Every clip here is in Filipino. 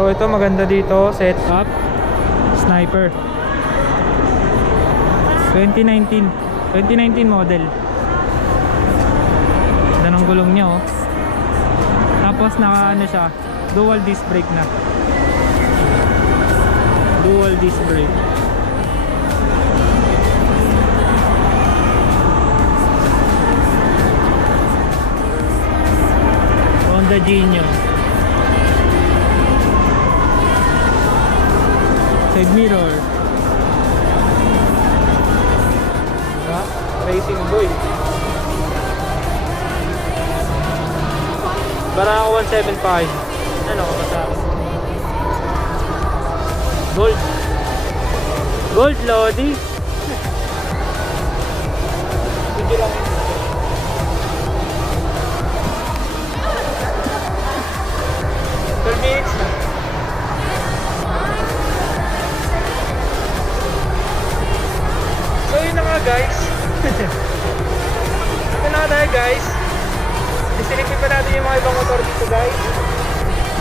So ito maganda dito, setup Sniper 2019 model. Ganda ng gulong niya oh. Tapos naka ano siya, dual disc brake na. Dual disc brake. Honda Genio. Side mirror. Diba? Racing boy. Para ako 175. Ano ko basta? Gold. Gold Lodi. Sige lang. Minutes na. So yun na nga guys. Ito na tayo guys. Isilipin pa natin yung mga ibang motor dito guys.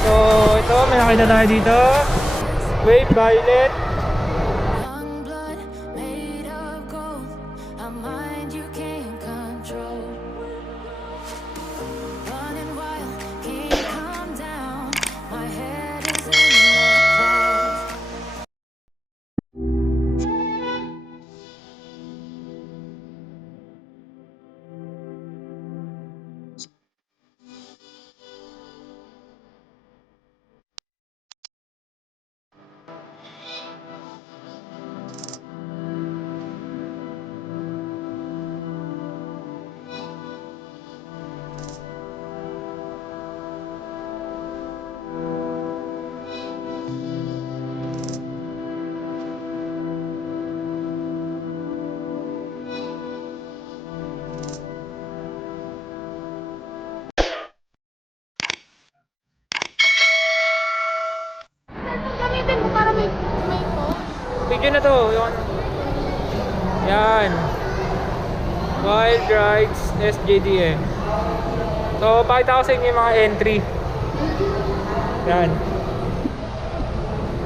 So ito, may nakita tayo dito. Wave Violet. Video na to, yung yan Wild Rides SJDM. So pakita ko sa inyo yung mga entry. Yan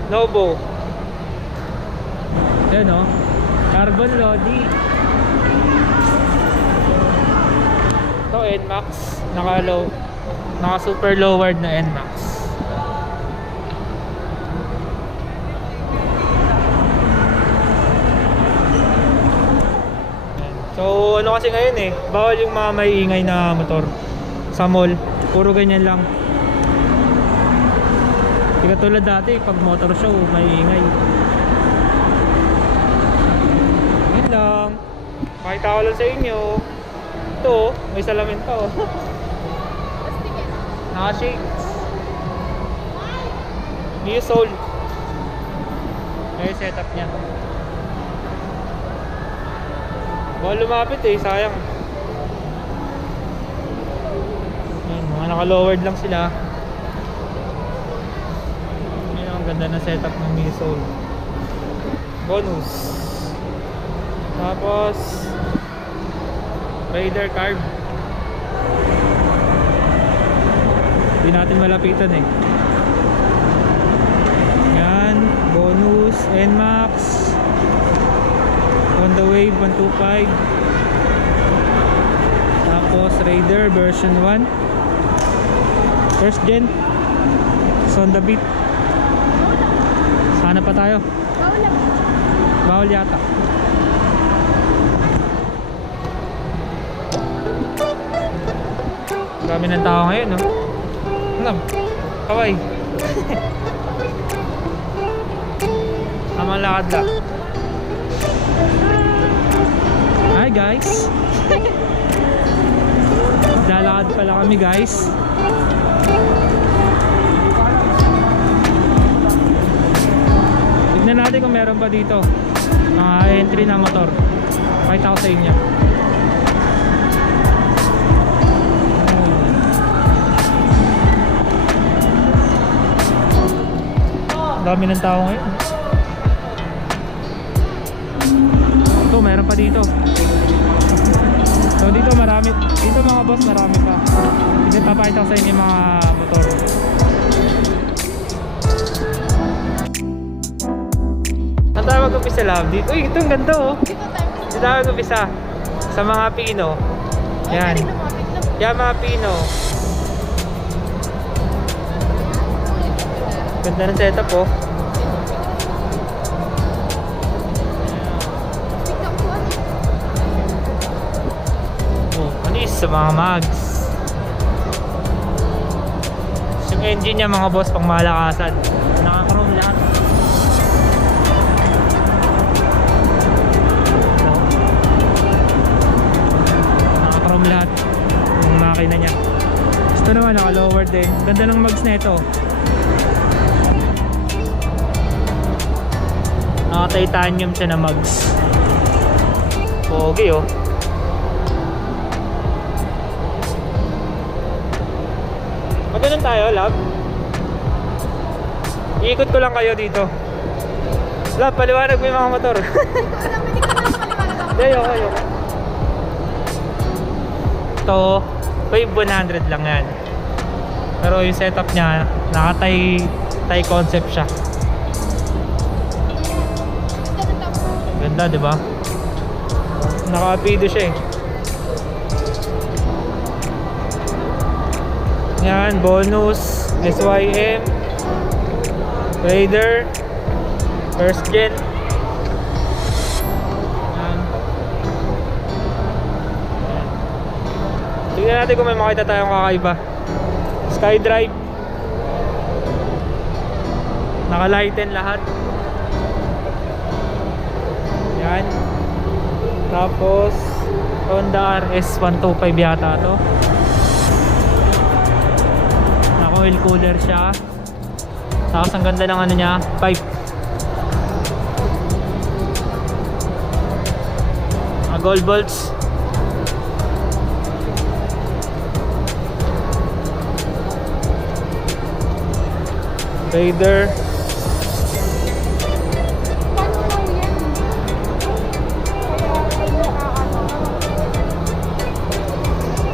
Novo. Yan o, Carbon Lodi. Ito NMAX, naka super lowered na NMAX. So ano kasi ngayon eh, bawal yung mga may ingay na motor sa mall, puro ganyan lang. Hindi katulad dati, pag motor show may ingay. Yun lang, makita ko lang sa inyo. Ito, may salamin pa oh. Naka-shakes New Soul. May setup niya. Baka lumapit eh, sayang. Yan, mga naka-lowered lang sila. Yan, ang ganda na setup ng Mii-Soul. Bonus. Tapos Raider carb. Hindi natin malapitan eh. Yan, bonus, NMAX Honda Wave 125. Tapos Raider version 1 first gen. Honda Beat. Sana pa tayo. Bawal yata. Dami ng tao ngayon no? Ano? Kaway. Tamang lakad lang. Hi guys. Lalakad pala kami guys. Tignan natin kung meron pa dito entry na motor. Pakita ko sa inyo. Dami ng tao ngayon. Ito, meron pa dito. So dito marami. Dito mga boss, marami pa. Hindi papakita ko sa inyo mga motor. Times sa love dito. Uy, ito ang ganda oh. Dito tayo. Dito tayo umpisa. Sa mga Pino. Yan. Yan mga Pino. Ganda ng setup oh. Oh, anis sa mga mags. Yung engine niya mga boss pang malakasan. Naka-chrome lahat. Naka-chrome lahat yung makina niya. Ito naman naka-lower din. Ganda ng mags na ito. Naka-titanium siya na mags. Pogi oh. Magandang tayo, love. Iikot ko lang kayo dito. Love, paliwanag mo yung mga motor. Hindi, ayoko. Ito, Wave 100 lang yan. Pero yung setup niya, naka-Thai concept siya. Ganda, di ba? Naka-apido siya eh. Yan, bonus, SYM, Raider, first gen. Yan. Tingnan natin kung may makita tayong kakaiba. SkyDrive. Naka-lighten lahat. Yan. Tapos Honda RS 125 yata to. Oil cooler siya. Tapos ang ganda ng ano niya, pipe. Gold bolts. Raider.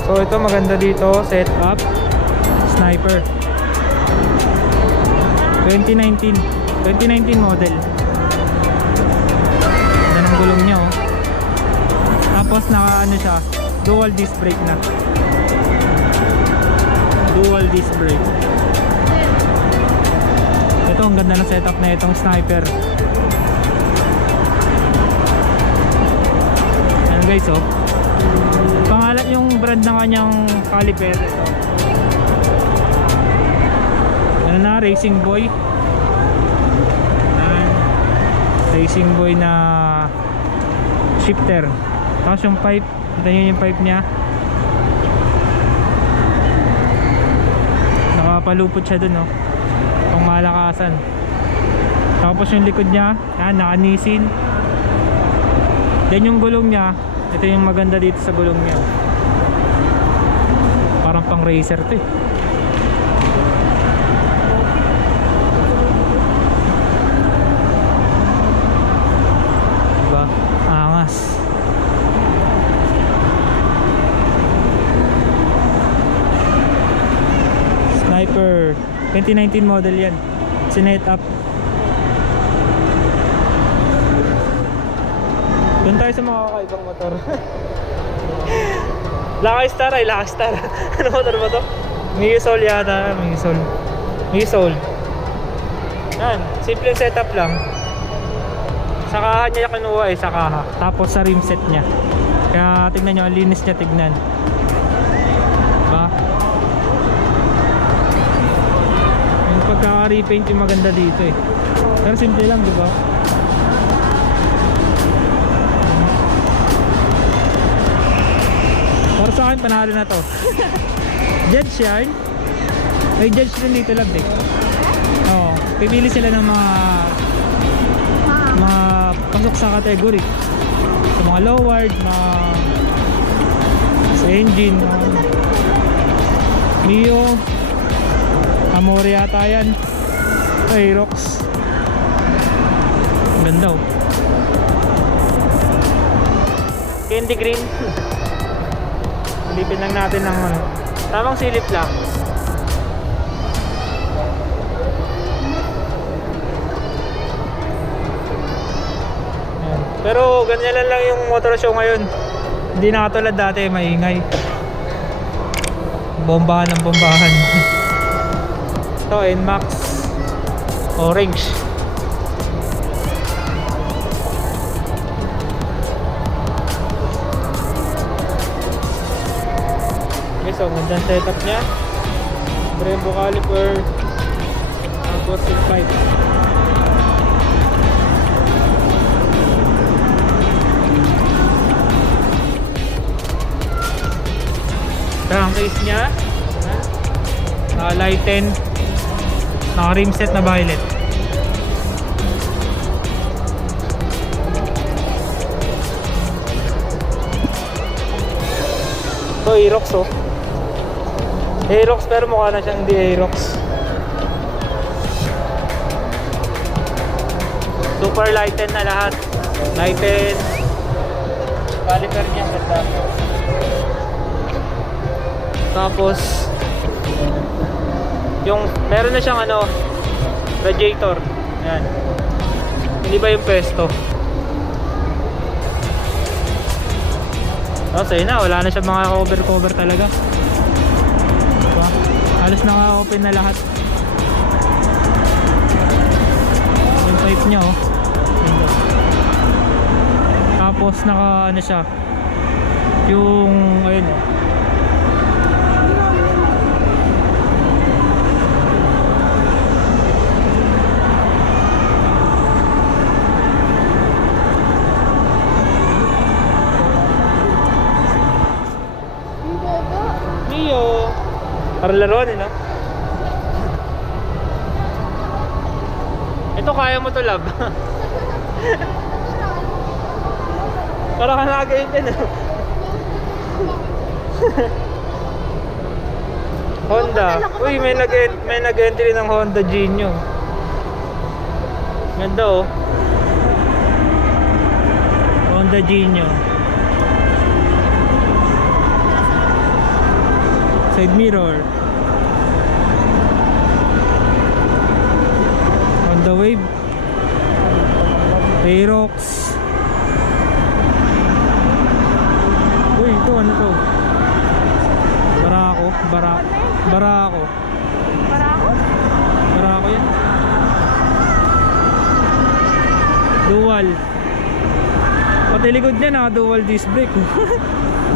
So ito maganda dito, setup. Sniper 2019 model. Ganda ng gulong niya oh. Tapos naka ano siya, dual disc brake na. Dual disc brake. Ito ang ganda ng setup na itong Sniper. Ayan guys oh. Pangalan yung brand ng kanyang caliper ito. Ano na, Racing Boy. Racing Boy na shifter. Tapos yung pipe, ito nyo yung pipe nya. Nakapalupot siya dun oh. Pang malakasan. Tapos yung likod nya, nakanisin. Then yung gulong nya, ito yung maganda dito sa gulong nya. Parang pang racer to eh. Sniper 2019 model yan. Sinet up. Doon tayo sa mga kakaibang motor. Lakastar ay Lakastar. Ano motor ba to? Miyusol yata. Miyusol. Yan, simple setup lang. Sa kaha niya kinuha sa kaha. Tapos sa rim set niya. Kaya tignan nyo, ang linis niya tignan. Diba? Yung pagkaka-repaint yung maganda dito eh. Pero simple lang, diba? Para sa akin, panalo na to. Judge yan. May judge din dito lang eh. Oo, pipili sila ng mga pasok sa category. Sa mga lowered, sa engine, Mio, Amore yata yan, Aerox. Ganda oh. Candy green. Silipin lang natin ng ano. Tamang silip lang. Pero ganyan lang yung motor show ngayon. Hindi na katulad dati, maingay. Bombahan ng bombahan. Ito, NMAX Orange. Okay, so gandang setup niya. Brembo caliper. Tapos yung pipe. Crankcase niya. Lighten. Naka rim set na violet. Ito Aerox oh. Aerox pero mukha na siyang hindi Aerox. Super lighten na lahat. Lighten. Caliper niya ganda. Tapos yung meron na siyang ano radiator. Ayan. Hindi ba yung pesto? Tapos ayun na, wala na siya mga cover talaga. Diba? Halos naka-open na lahat. Yung pipe niya oh. Tapos naka ano siya. Yung ayun oh. Para laruan eh, no? Ito kaya mo to, love. Para ka nakagayin din, no? Honda. Uy, may nag-entry ng Honda Genio. Ganda, oh. Honda Genio. Side mirror. Honda Wave. Aerox. Uy, ito ano to? Barako. Barako yan. Dual. Pati likod niya na dual disc brake.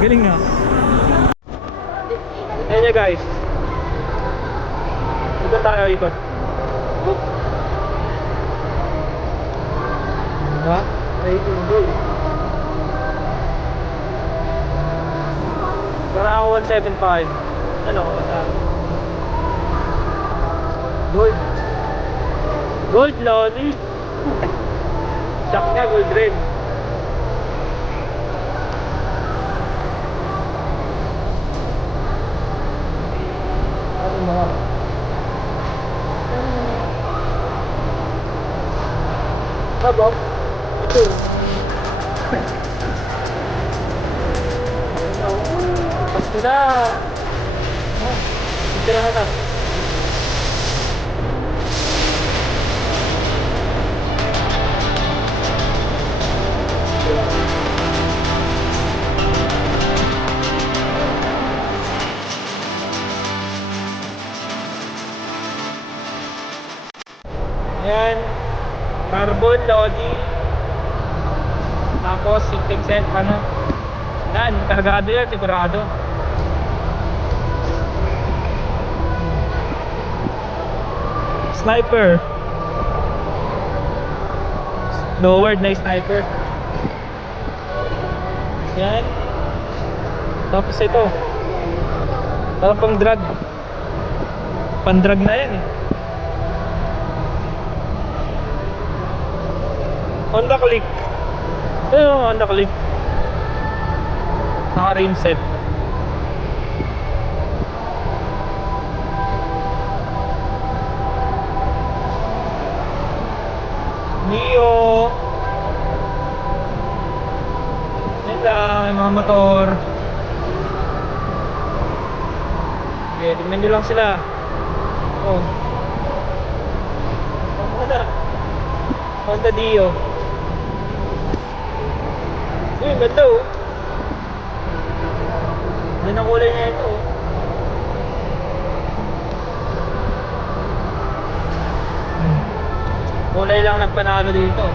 Galing nga. Ayan niya guys. Dito tayo ikot. Diba? Rating gold. Para ako 175. Ano ko ba? Gold. Gold lolly. Shock niya gold rin. Bob, ito. Pasto na. Tira na na. Ayan. Carbon Lodi. Tapos sinting set ano. Yan, kargado yan, sigurado. Sniper. Lowered na sniper. Yan. Tapos ito. Parang pang drag. Pan-drag na yan eh. Honda Click. Ito yung Honda Click. Naka rim set. Neo. Yan lang, yung mga motor. Okay, tingnan nyo lang sila. Oh. Honda Dio. Uy, ganda oh. Yan ang kulay niya ito oh. Kulay lang nagpanalo dito.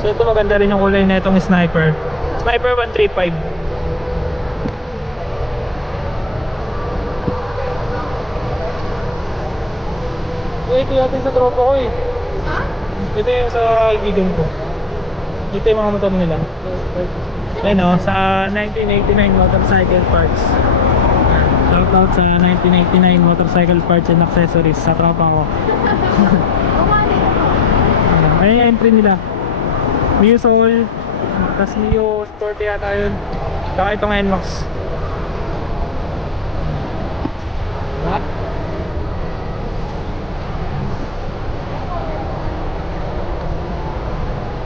So ito maganda rin yung kulay na itong Sniper. Sniper 135. Ito natin sa tropa ko eh. Ha? Ito yung sa kaibigan ko. Ito yung mga motor nila. Ayun o, sa 1989 motorcycle parts. Shoutout sa 1989 motorcycle parts and accessories sa tropa ko. Ayun yung entry nila. Mio Soul, tas Mio Sport yata yun. Saka itong NMAX. Ha?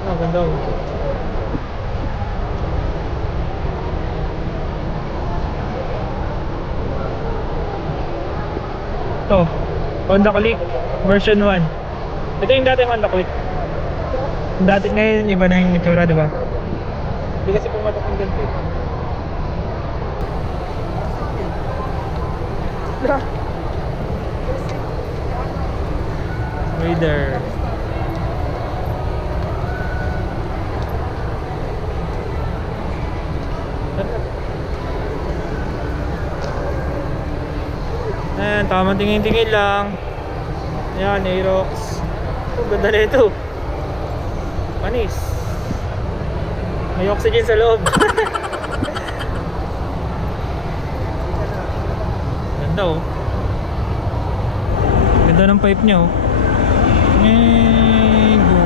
Oh, ganda oh. Ito, Honda Click version 1. Ito yung dating Honda Click. Dati ngayon iba na yung itsura, di ba? Hindi kasi pumatok ng ganito. Raider. Ayan, tamang tingin-tingin lang. Ayan, Aerox. Oh, ganda na ito. Panis. May oxygen sa loob. Ganda oh. Ganda ng pipe niya oh. Go.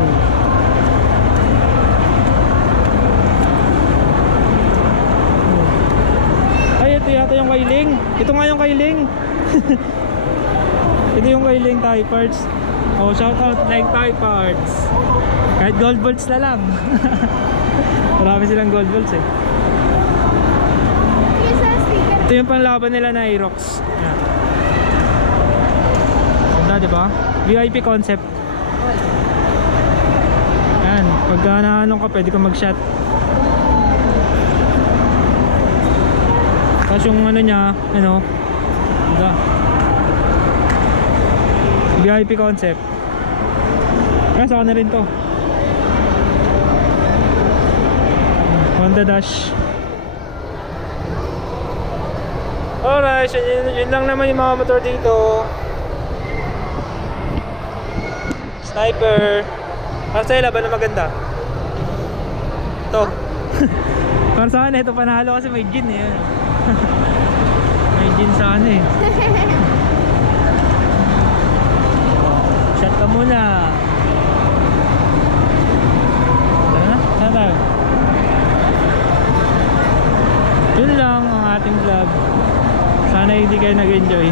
Ay, ito yata yung Kailing. Ito nga yung Kailing. Ito yung Kailing Thai parts. Oh, shout out like Thai parts. Kahit gold bolts na lang. Marami silang gold bolts eh. Ito yung panlaban nila na Aerox. Yan. Ganda diba? VIP concept. Yan. Pagka naanong ka pwede ka mag shot. Tapos yung ano niya, ano, diba? VIP concept. Kaya saka na rin to. Honda Dash. Alright, so yun lang naman yung mga motor dito. Sniper. Para sa'yo, laban na maganda. Ito. Para sa akin, ito panalo kasi may gin eh. May gin sa ano eh. Shot ka muna. Tara na, tara tayo. Yun lang ang ating vlog. Sana hindi kayo nag-enjoy.